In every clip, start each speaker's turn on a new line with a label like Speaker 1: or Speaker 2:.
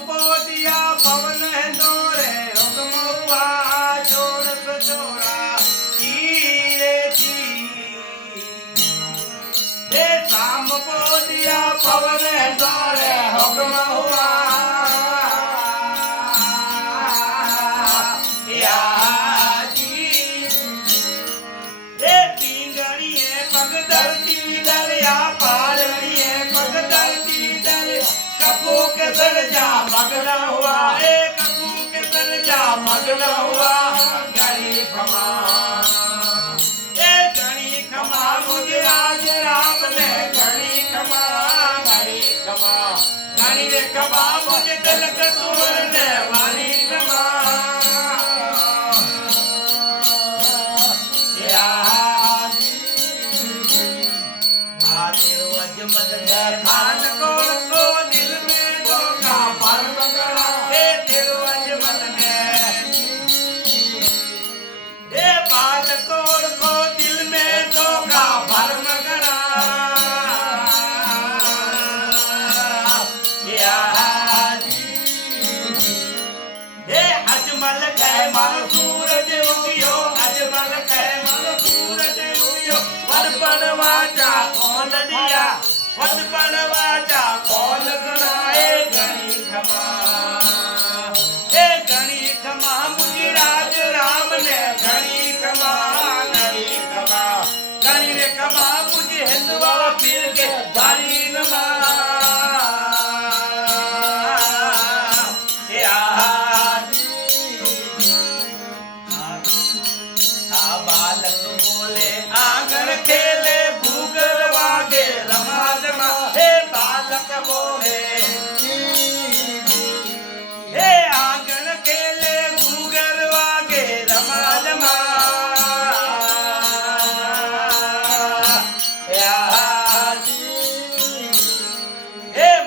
Speaker 1: પોટિયા પવન દોરે હુકમ હુઆ જોડ સજોડા તીરે તી. એ શામ પોટિયા પવન દોરે હુકમ હુઆ યાદી એ मगना हुआ, एक के तन जा मगना हुआ। गणी खमा ए गणी खमा मुझे आज रात ने गणी खमा गणी खमा गणी रे खमा मुझे तिलक तुमर ने वाली खमा खान को दिल में ਮਨ ਸੂਰਜ ਉਗਿਓ ਅਜਮਲ ਕੈ ਮਨ ਸੂਰਜ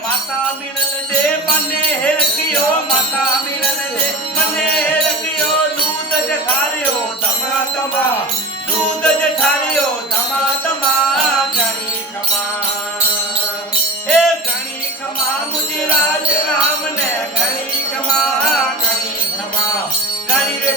Speaker 1: માતા મિળન દે મને હેરક્યો માતા મિળન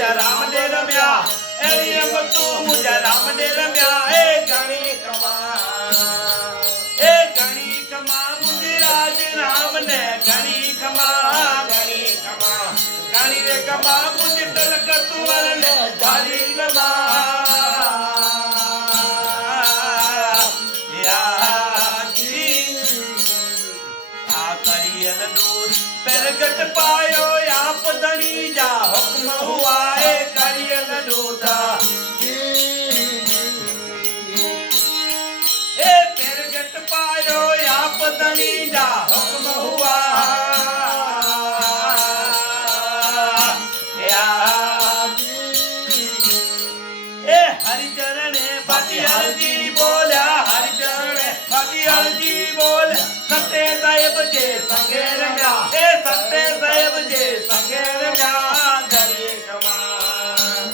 Speaker 1: મુજા રામ દે રમ્યા એરી રમતું મુજા રામ દે રમ્યા. હે ગણી કમા હે ગણી કમા મુજે રાજ રામ ને ગણી કમા ગણી કમા ગણી રે કમા મુજે તલક તુવર કરિયલ દૂધ પેરગટ પાયો આપ દણી જા હુકમ હુઆ એ કરિયલ દૂધા. એ પેરગટ પાયો આપ દણી જા હુકમ હુઆ હરિચરણે પટિયાલજી સાહેબ જે સંગે રહ્યા એ સંતે સાહેબ જે સંગે રહ્યા દરેકમાં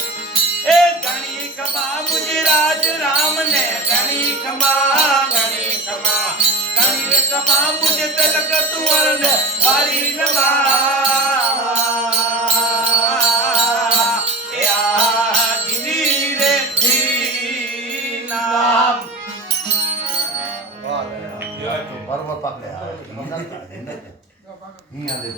Speaker 1: એ ગણી કમા મુજરાજ રામ ને ગણી કમા ગણી કમા ગણી કમા મુજ તલક તુવર ને વારી નમા. பருவ பார்க்க நீ அதே